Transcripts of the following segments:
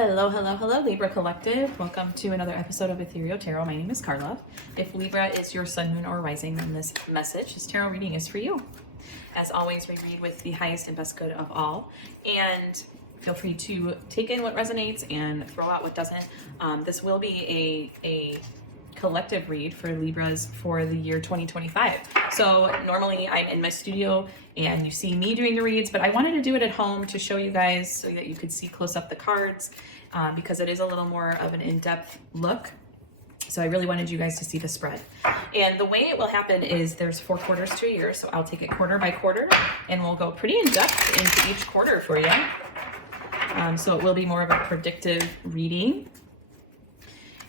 Hello, hello, hello, Libra Collective. Welcome to another episode of Ethereal Tarot. My name is Carla. If Libra is your sun, moon, or rising, then this message, this tarot reading is for you. As always, we read with the highest and best good of all. And feel free to take in what resonates and throw out what doesn't. This will be a collective read for Libras for the year 2025. So normally I'm in my studio and you see me doing the reads, but I wanted to do it at home to show you guys so that you could see close up the cards because it is a little more of an in-depth look. So I really wanted you guys to see the spread. And the way it will happen is there's 4 quarters to a year. So I'll take it quarter by quarter and we'll go pretty in depth into each quarter for you. So it will be more of a predictive reading.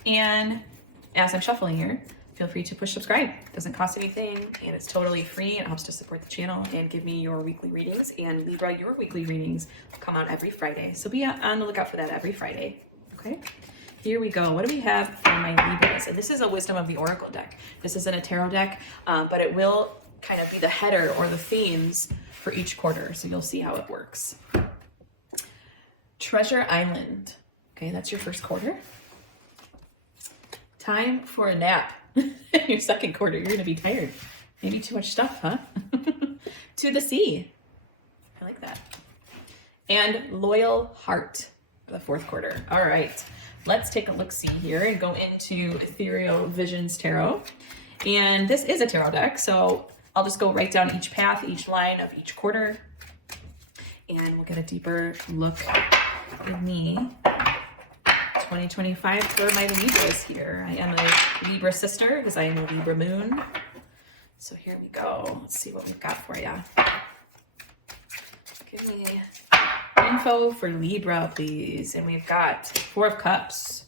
And as I'm shuffling here, feel free to push subscribe. It doesn't cost anything and it's totally free. It helps to support the channel and give me your weekly readings. And Libra, your weekly readings come out every Friday. So be on the lookout for that every Friday. Okay, here we go. What do we have for my Libras? And this is a Wisdom of the Oracle deck. This isn't a tarot deck, but it will kind of be the header or the themes for each quarter. So you'll see how it works. Treasure Island. Okay, that's your first quarter. Time for a nap. Your second quarter, you're gonna be tired. Maybe too much stuff, huh? To the sea. I like that. And Loyal Heart for the fourth quarter. All right, let's take a look-see here and go into Ethereal Visions Tarot. And this is a tarot deck, so I'll just go right down each path, each line of each quarter, and we'll get a deeper look at me. 2025 for my Libras here. I am a Libra sister because I am a Libra moon. So here we go. Let's see what we've got for you. Give me info for Libra, please. And we've got 4 of Cups,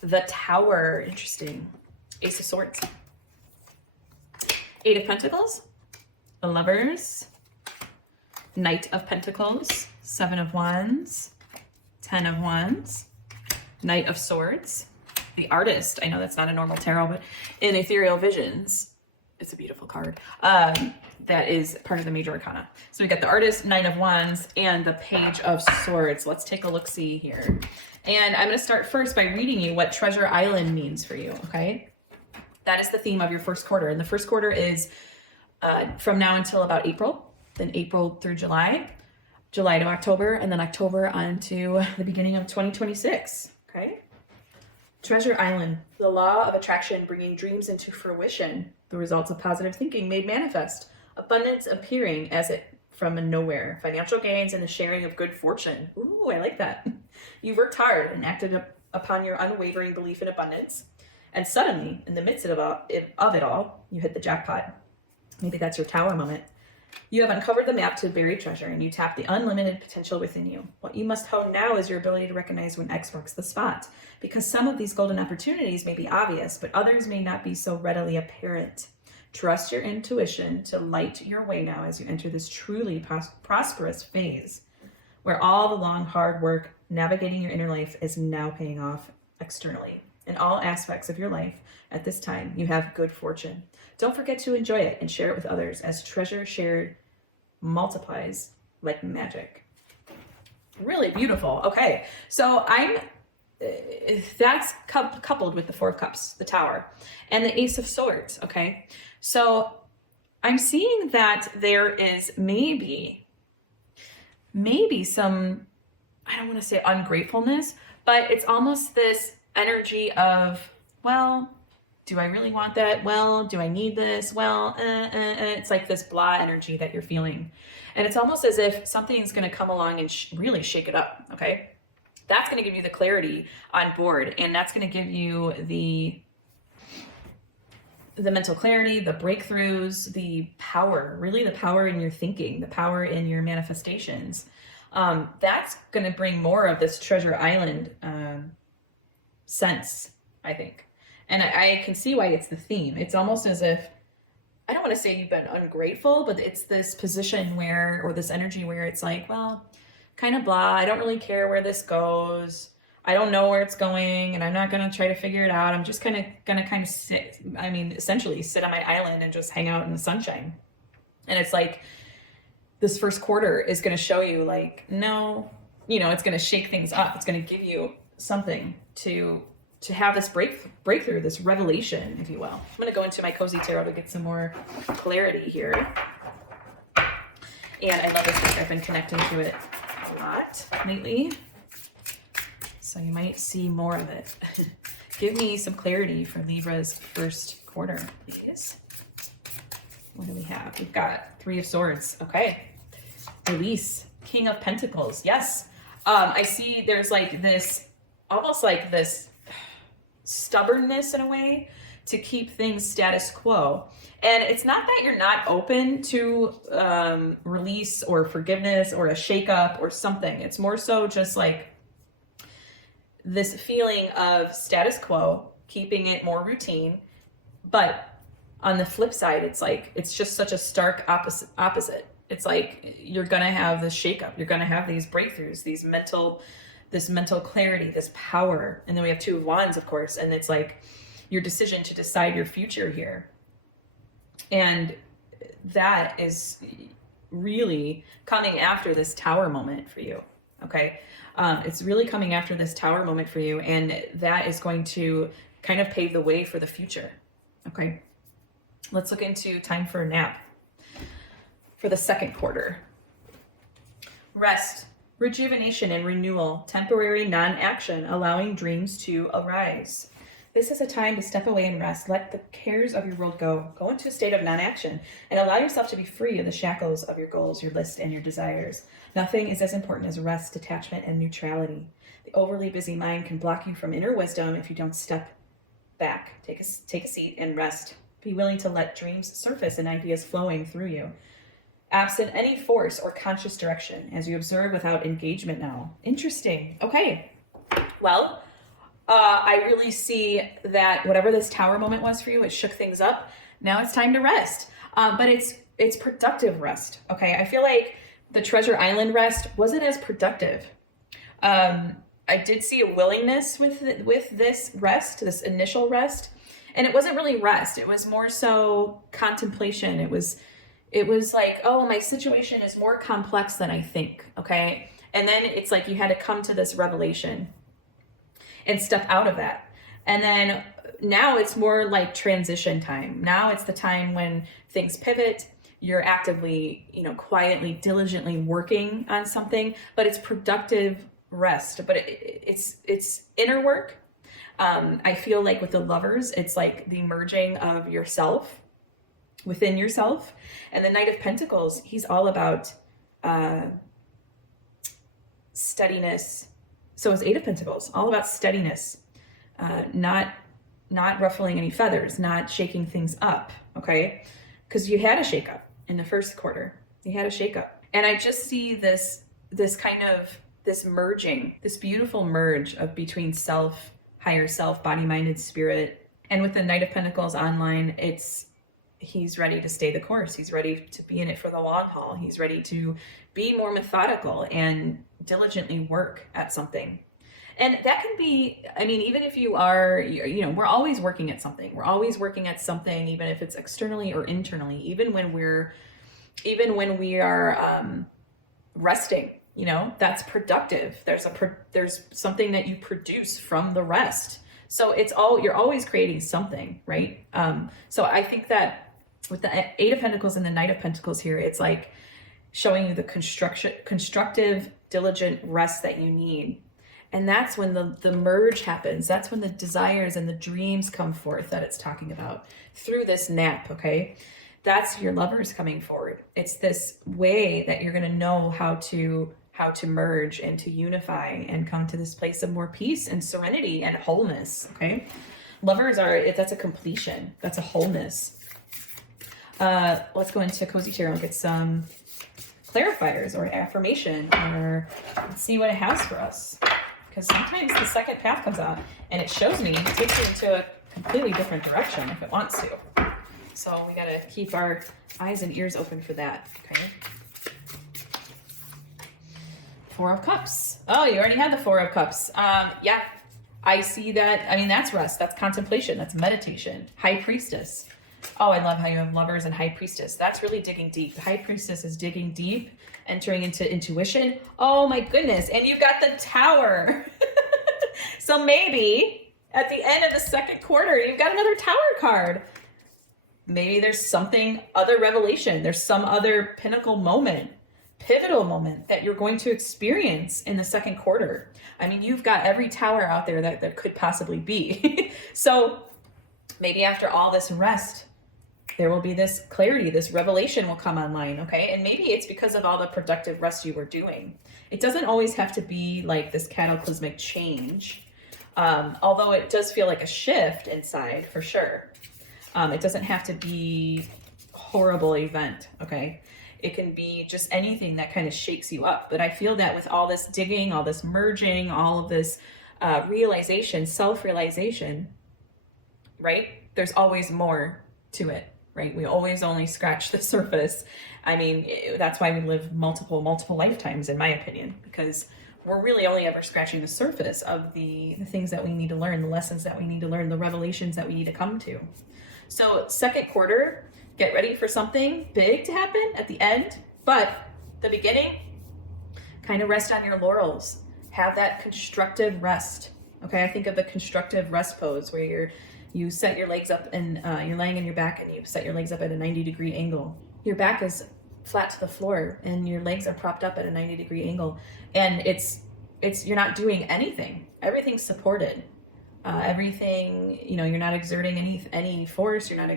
the Tower, interesting, Ace of Swords, 8 of Pentacles, the Lovers, Knight of Pentacles, 7 of Wands, 10 of Wands, Knight of Swords, the Artist. I know that's not a normal tarot, but in Ethereal Visions, it's a beautiful card. That is part of the major arcana. So we got the Artist, Knight of Wands, and the Page of Swords. Let's take a look-see here. And I'm going to start first by reading you what Treasure Island means for you, okay? That is the theme of your first quarter. And the first quarter is from now until about April, then April through July, July to October, and then October on to the beginning of 2026. Okay. Treasure Island, the law of attraction bringing dreams into fruition, the results of positive thinking made manifest, abundance appearing as it from nowhere, financial gains and the sharing of good fortune. Ooh, I like that. You worked hard and acted upon your unwavering belief in abundance, and suddenly, in the midst of it all, you hit the jackpot. Maybe that's your tower moment. You have uncovered the map to buried treasure and you tap the unlimited potential within you. What you must hone now is your ability to recognize when X marks the spot, because some of these golden opportunities may be obvious, but others may not be so readily apparent. Trust your intuition to light your way now as you enter this truly prosperous phase, where all the long, hard work navigating your inner life is now paying off externally. In all aspects of your life, at this time, you have good fortune. Don't forget to enjoy it and share it with others, as treasure shared multiplies like magic. Really beautiful. Okay, so that's coupled with the 4 of Cups, the Tower, and the Ace of Swords. Okay, so I'm seeing that there is maybe some, I don't want to say ungratefulness, but it's almost this energy of, well, do I really want that? Well, do I need this? Well, it's like this blah energy that you're feeling. And it's almost as if something's going to come along and really shake it up, okay? That's going to give you the clarity on board, and that's going to give you the mental clarity, the breakthroughs, the power, really the power in your thinking, the power in your manifestations. That's going to bring more of this Treasure Island sense, I think. And I can see why it's the theme. It's almost as if, I don't want to say you've been ungrateful, but it's this position where, or this energy where it's like, well, kind of blah. I don't really care where this goes. I don't know where it's going, and I'm not going to try to figure it out. I'm just going to sit, essentially sit on my island and just hang out in the sunshine. And it's like, this first quarter is going to show you like, no, you know, it's going to shake things up. It's going to give you something to have this breakthrough, this revelation, if you will. I'm going to go into my Cozy Tarot to get some more clarity here. And I love this book. I've been connecting to it a lot lately. So you might see more of it. Give me some clarity for Libra's first quarter, please. What do we have? We've got Three of Swords. Okay. Release. King of Pentacles. Yes. I see there's like this, almost like this stubbornness in a way to keep things status quo. And it's not that you're not open to release or forgiveness or a shakeup or something. It's more so just like this feeling of status quo, keeping it more routine. But on the flip side, it's like, it's just such a stark opposite. It's like, you're going to have this shakeup. You're going to have these breakthroughs, this mental clarity, this power. And then we have Two of Wands, of course. And it's like your decision to decide your future here. And that is really coming after this Tower moment for you. Okay. It's really coming after this Tower moment for you. And that is going to kind of pave the way for the future. Okay. Let's look into time for a nap for the second quarter. Rest, rejuvenation, and renewal. Temporary non-action, allowing dreams to arise. This is a time to step away and rest. Let the cares of your world go. Go into a state of non-action and allow yourself to be free of the shackles of your goals, your list, and your desires. Nothing is as important as rest, detachment, and neutrality. The overly busy mind can block you from inner wisdom if you don't step back. Take a seat and rest. Be willing to let dreams surface and ideas flowing through you. Absent any force or conscious direction as you observe without engagement now. Interesting. Okay. Well, I really see that whatever this Tower moment was for you, it shook things up. Now it's time to rest. But it's productive rest. Okay. I feel like the Treasure Island rest wasn't as productive. I did see a willingness with this rest, this initial rest. And it wasn't really rest. It was more so contemplation. It was like, oh, my situation is more complex than I think. Okay. And then it's like you had to come to this revelation and step out of that. And then now it's more like transition time. Now it's the time when things pivot. You're actively, quietly, diligently working on something, but it's productive rest. But it's inner work. I feel like with the Lovers, it's like the merging of yourself within yourself. And the Knight of Pentacles, he's all about steadiness. So is Eight of Pentacles, all about steadiness, not ruffling any feathers, not shaking things up, okay? Because you had a shakeup in the first quarter. You had a shakeup. And I just see this kind of, this merging, this beautiful merge of between self, higher self, body, mind, and spirit. And with the Knight of Pentacles online, he's ready to stay the course. He's ready to be in it for the long haul. He's ready to be more methodical and diligently work at something. And that can be, even if you are, we're always working at something. We're always working at something, even if it's externally or internally, even when we are resting, that's productive. There's something that you produce from the rest. So you're always creating something, right? So I think that with the Eight of Pentacles and the Knight of Pentacles here, it's like showing you the constructive, diligent rest that you need. And that's when the merge happens. That's when the desires and the dreams come forth that it's talking about through this nap, okay? That's your Lovers coming forward. It's this way that you're going to know how to merge and to unify and come to this place of more peace and serenity and wholeness, okay? Lovers that's a completion. That's a wholeness. Let's go into Cozy Tarot and get some clarifiers or affirmation, or let's see what it has for us. Because sometimes the second path comes out and it shows me, it takes me into a completely different direction if it wants to. So we got to keep our eyes and ears open for that, okay? Four of Cups. Oh, you already had the Four of Cups. Yeah, I see that. That's rest. That's contemplation. That's meditation. High Priestess. Oh, I love how you have Lovers and High Priestess. That's really digging deep. The High Priestess is digging deep, entering into intuition. Oh my goodness. And you've got the Tower. So maybe at the end of the second quarter, you've got another Tower card. Maybe there's something, other revelation. There's some other pinnacle moment, pivotal moment that you're going to experience in the second quarter. I mean, you've got every Tower out there that could possibly be. So maybe after all this rest, there will be this clarity, this revelation will come online, okay? And maybe it's because of all the productive rest you were doing. It doesn't always have to be like this cataclysmic change, although it does feel like a shift inside for sure. It doesn't have to be a horrible event, okay? It can be just anything that kind of shakes you up. But I feel that with all this digging, all this merging, all of this realization, self-realization, right? There's always more to it, right? We always only scratch the surface. I mean, that's why we live multiple lifetimes, in my opinion, because we're really only ever scratching the surface of the things that we need to learn, the lessons that we need to learn, the revelations that we need to come to. So second quarter, get ready for something big to happen at the end, but the beginning, kind of rest on your laurels. Have that constructive rest. Okay, I think of the constructive rest pose where you set your legs up and you're laying on your back and you set your legs up at a 90-degree angle. Your back is flat to the floor and your legs are propped up at a 90-degree angle, and it's you're not doing anything. Everything's supported. Everything, you know, you're not exerting any force, you're not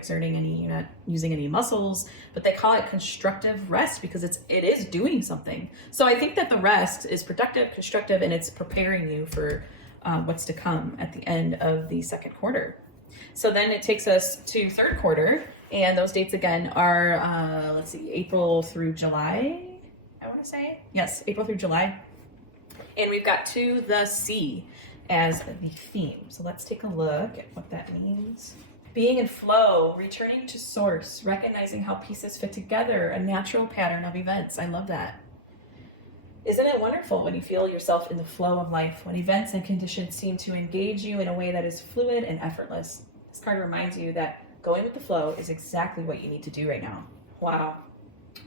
using any muscles, but they call it constructive rest because it is doing something. So I think that the rest is productive, constructive, and it's preparing you for what's to come at the end of the second quarter. So then it takes us to third quarter, and those dates again are, let's see, April through July, I want to say. Yes, April through July. And we've got To the Sea as the theme. So let's take a look at what that means. Being in flow, returning to source, recognizing how pieces fit together, a natural pattern of events. I love that. Isn't it wonderful when you feel yourself in the flow of life, when events and conditions seem to engage you in a way that is fluid and effortless? This card reminds you that going with the flow is exactly what you need to do right now. Wow.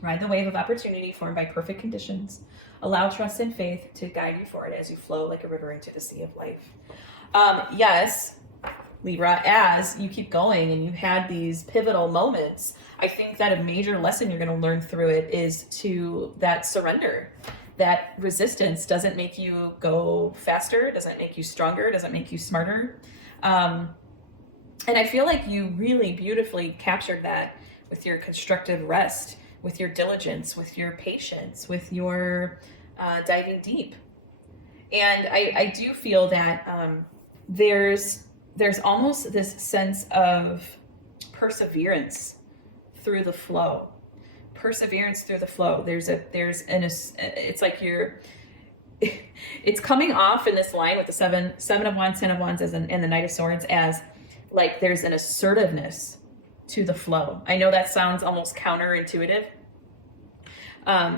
Ride the wave of opportunity formed by perfect conditions. Allow trust and faith to guide you forward as you flow like a river into the sea of life. Yes, Libra, as you keep going and you've had these pivotal moments, I think that a major lesson you're going to learn through it is to that surrender. That resistance doesn't make you go faster, doesn't make you stronger, doesn't make you smarter. And I feel like you really beautifully captured that with your constructive rest, with your diligence, with your patience, with your diving deep. And I do feel that there's almost this sense of perseverance through the flow. Perseverance through the flow. It's like it's coming off in this line with the seven of wands, 10 of wands, and the Knight of Swords, as like there's an assertiveness to the flow. I know that sounds almost counterintuitive.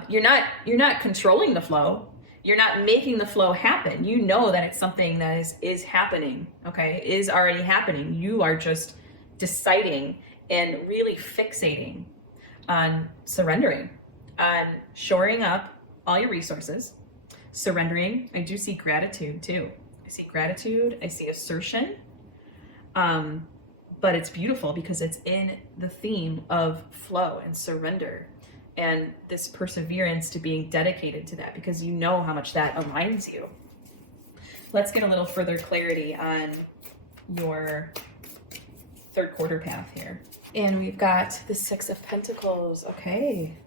You're not controlling the flow. You're not making the flow happen. You know that it's something that is happening, okay? Is already happening. You are just deciding and really fixating on surrendering, on shoring up all your resources, surrendering. I do see gratitude too. I see gratitude. I see assertion. But it's beautiful because it's in the theme of flow and surrender and this perseverance to being dedicated to that because you know how much that aligns you. Let's get a little further clarity on your third quarter path here. And we've got the 6 of Pentacles. Okay.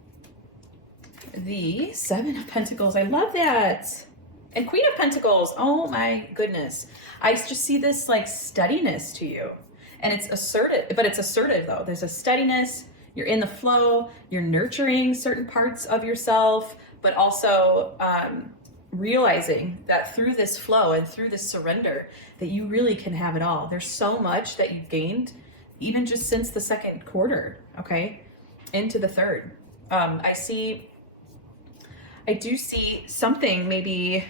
The 7 of Pentacles. I love that. And Queen of Pentacles. Oh my goodness. I just see this like steadiness to you. And it's assertive, but it's assertive though. There's a steadiness. You're in the flow. You're nurturing certain parts of yourself, but also realizing that through this flow and through this surrender that you really can have it all. There's so much that you've gained even just since the second quarter, okay, into the third. I do see something, maybe,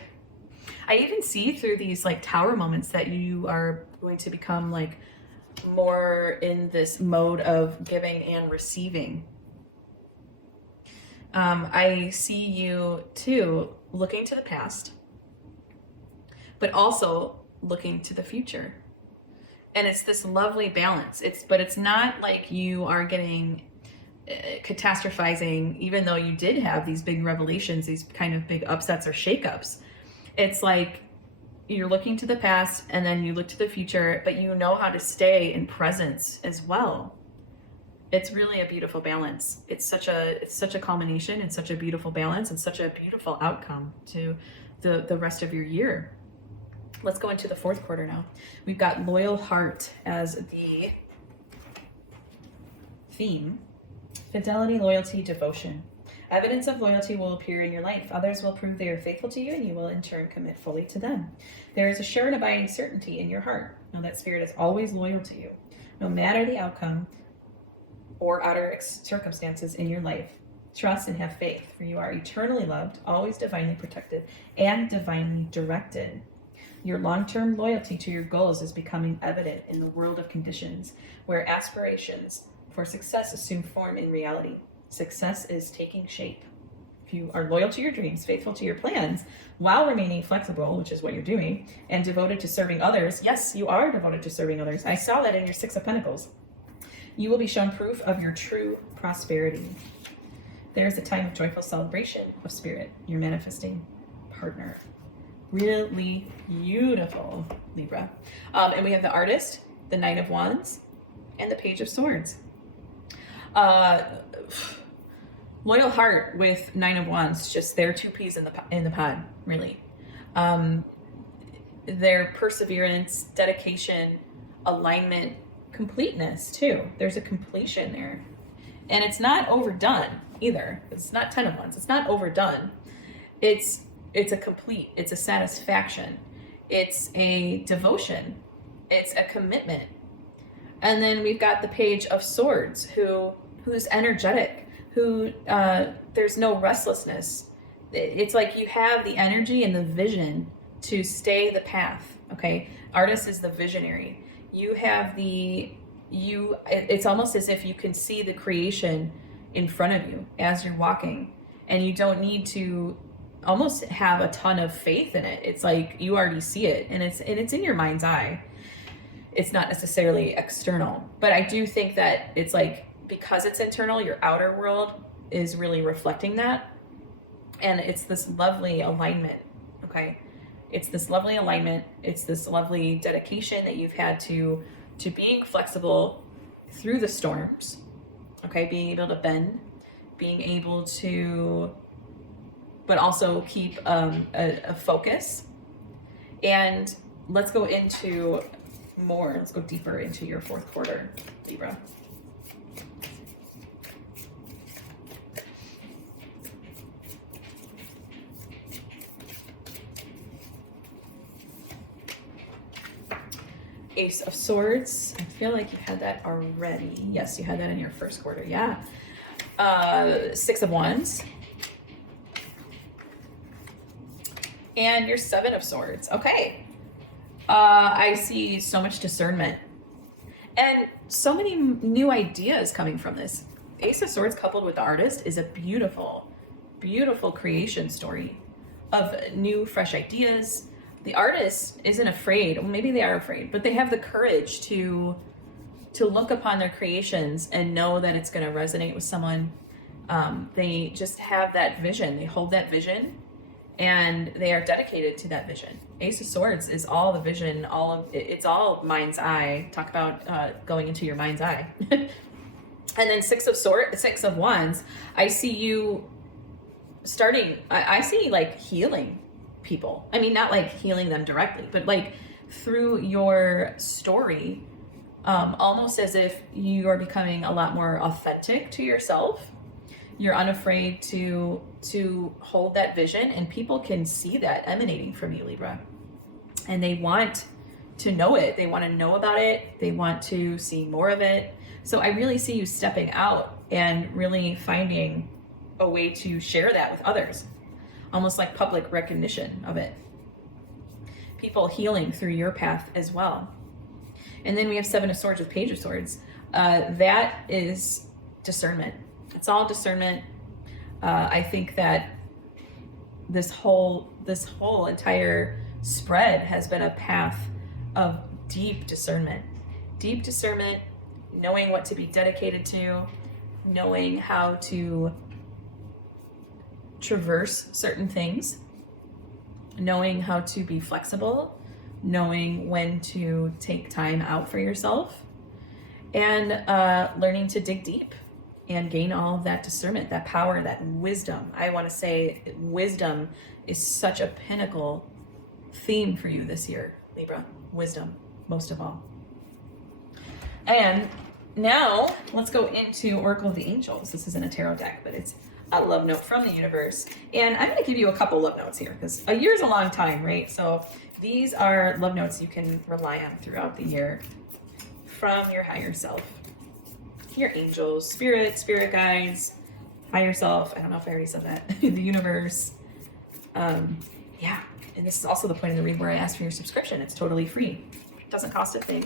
I even see through these like tower moments that you are going to become like more in this mode of giving and receiving. I see you too looking to the past, but also looking to the future. And it's this lovely balance. But it's not like you are getting catastrophizing, even though you did have these big revelations, these kind of big upsets or shakeups. It's like you're looking to the past and then you look to the future, but you know how to stay in presence as well. It's really a beautiful balance. It's such a culmination and such a beautiful balance and such a beautiful outcome to the rest of your year. Let's go into the fourth quarter now. We've got loyal heart as the theme. Fidelity, loyalty, devotion. Evidence of loyalty will appear in your life. Others will prove they are faithful to you, and you will in turn commit fully to them. There is a sure and abiding certainty in your heart. Know that spirit is always loyal to you, no matter the outcome or outer circumstances in your life. Trust and have faith, for you are eternally loved, always divinely protected, and divinely directed. Your long-term loyalty to your goals is becoming evident in the world of conditions, where aspirations for success assume form in reality. Success is taking shape. If you are loyal to your dreams, faithful to your plans, while remaining flexible, which is what you're doing, and devoted to serving others, yes, you are devoted to serving others. I saw that in your Six of Pentacles. You will be shown proof of your true prosperity. There is a time of joyful celebration of spirit, your manifesting partner. Really beautiful, Libra. And we have the Artist, the Knight of Wands, and the Page of Swords. Loyal heart with Nine of Wands, just they're two peas in the pod, really. Their perseverance, dedication, alignment, completeness too. There's a completion there. And it's not overdone either. It's not 10 of Wands. It's not overdone. It's a complete, it's a satisfaction. It's a devotion. It's a commitment. And then we've got the Page of Swords, who's energetic, who there's no restlessness. It's like you have the energy and the vision to stay the path. Okay, Artist is the visionary. You have it's almost as if you can see the creation in front of you as you're walking, and you don't need to almost have a ton of faith in it. It's like you already see it, and it's in your mind's eye. It's not necessarily external, but I do think that it's like, because it's internal, your outer world is really reflecting that. And it's this lovely alignment, okay? It's this lovely alignment. It's this lovely dedication that you've had to being flexible through the storms, okay? Being able to bend, being able to, but also keep a focus. And let's go into more. Let's go deeper into your fourth quarter, Libra. Ace of Swords. I feel like you had that already. Yes, you had that in your first quarter. Yeah. Six of Wands. And your Seven of Swords. Okay. I see so much discernment and so many new ideas coming from this. Ace of Swords coupled with the Artist is a beautiful, beautiful creation story of new, fresh ideas. The Artist isn't afraid. Well, maybe they are afraid, but they have the courage to look upon their creations and know that it's going to resonate with someone. They just have that vision. They hold that vision, and they are dedicated to that vision. Ace of Swords is all the vision, it's all mind's eye. Talk about going into your mind's eye. And then Six of Wands, I see you starting, I see like healing people. I mean, not like healing them directly, but like through your story, almost as if you are becoming a lot more authentic to yourself. You're unafraid to hold that vision, and people can see that emanating from you, Libra. And they want to know it. They want to know about it. They want to see more of it. So I really see you stepping out and really finding a way to share that with others. Almost like public recognition of it. People healing through your path as well. And then we have Seven of Swords with Page of Swords. That is discernment. It's all discernment. I think that this whole entire spread has been a path of deep discernment, knowing what to be dedicated to, knowing how to traverse certain things, knowing how to be flexible, knowing when to take time out for yourself, and learning to dig deep and gain all of that discernment, that power, that wisdom. I want to say wisdom is such a pinnacle theme for you this year, Libra. Wisdom, most of all. And now let's go into Oracle of the Angels. This isn't a tarot deck, but it's a love note from the universe. And I'm going to give you a couple love notes here because a year's a long time, right? So these are love notes you can rely on throughout the year from your higher self, your angels, spirit guides, higher self. I don't know if I already said that. The universe. Yeah. And this is also the point of the read where I ask for your subscription. It's totally free. It doesn't cost a thing.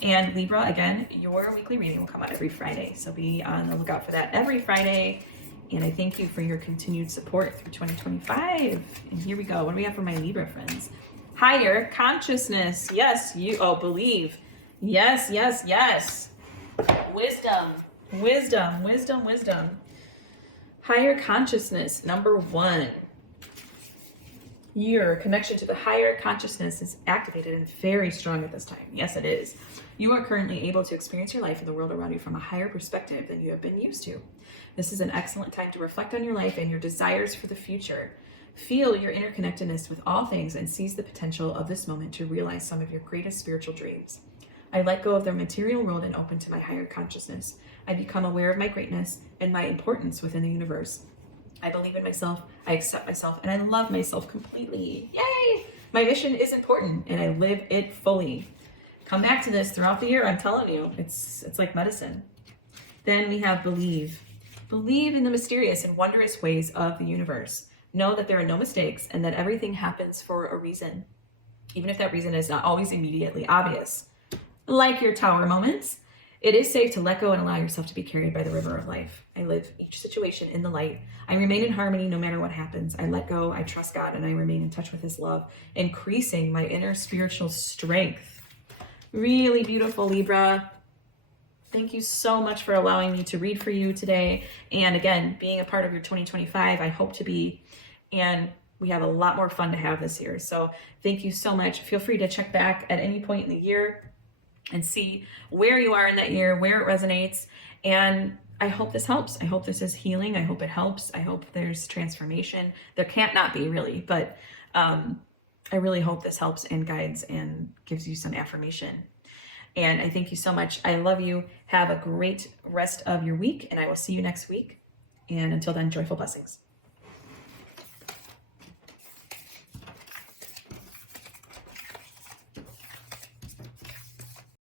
And Libra, again, your weekly reading will come out every Friday. So be on the lookout for that every Friday. And I thank you for your continued support through 2025. And here we go. What do we have for my Libra friends? Higher consciousness. Yes, believe. Yes. Wisdom. Higher consciousness, number 1. Your connection to the higher consciousness is activated and very strong at this time. Yes, it is. You are currently able to experience your life and the world around you from a higher perspective than you have been used to. This is an excellent time to reflect on your life and your desires for the future. Feel your interconnectedness with all things and seize the potential of this moment to realize some of your greatest spiritual dreams. I let go of the material world and open to my higher consciousness. I become aware of my greatness and my importance within the universe. I believe in myself, I accept myself, and I love myself completely. Yay! My mission is important and I live it fully. Come back to this throughout the year. I'm telling you, it's like medicine. Then we have believe. Believe in the mysterious and wondrous ways of the universe. Know that there are no mistakes and that everything happens for a reason, even if that reason is not always immediately obvious. Like your tower moments, it is safe to let go and allow yourself to be carried by the river of life. I live each situation in the light. I remain in harmony no matter what happens. I let go, I trust God, and I remain in touch with His love, increasing my inner spiritual strength. Really beautiful, Libra. Thank you so much for allowing me to read for you today. And again, being a part of your 2025, I hope to be. And we have a lot more fun to have this year. So thank you so much. Feel free to check back at any point in the year and see where you are in that year, where it resonates. And I hope this helps. I hope this is healing. I hope it helps. I hope there's transformation. There can't not be, really, but I really hope this helps and guides and gives you some affirmation. And I thank you so much. I love you. Have a great rest of your week, and I will see you next week. And until then, joyful blessings.